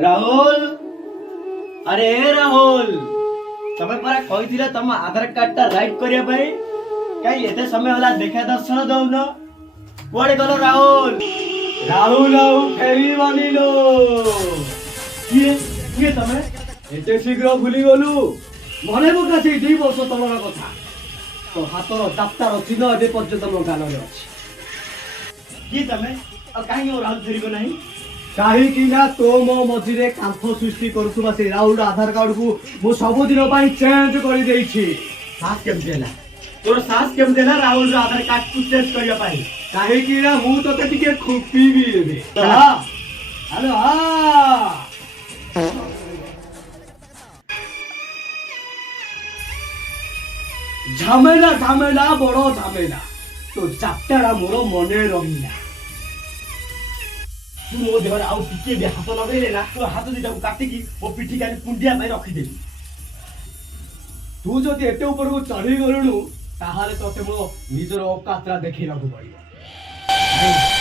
राहुल, अरे राहुल, तमे परा कहिथिले तम आधार कार्ड ता राइट करिया पई काई एते समय होला देखा दर्शन दउन कोडे गलो राहुल। राहुल आउ फेरी बनिलो किए तमे एते शीघ्र भूली गलु मने पकासी 2 वर्ष तलर कथा तो हातर दाफ्तार चिन्ह एबे पर्यंत मो गानरे अछि कि तमे आ काई ओ राहुल फेरी को नाही काहे कि ना तो मो मझिरे कांथ सृष्टि करूथुबा से राहुल आधार कार्ड को मो सब दिन पई चेंज करि देई छी। सास केम देला तोर सास केम देला राहुल रो आधार कार्ड को चेंज करिया पाई काहे कि ना हूं तो टिके खुपी भी देबे हां हेलो हां झमेला झमेला बड़ो झमेला तो जात्रा मोर मने रहिला तू मो देहर आउ टिके भी हाथ लगेले ना तो हाथ दिटा को काटी की ओ पिठी काली कुंडिया में रखी देली तू जदि एते ऊपर को चढ़ी गलुनु ताहाले तते मो निजर औकातरा देखिला को पड़िबो।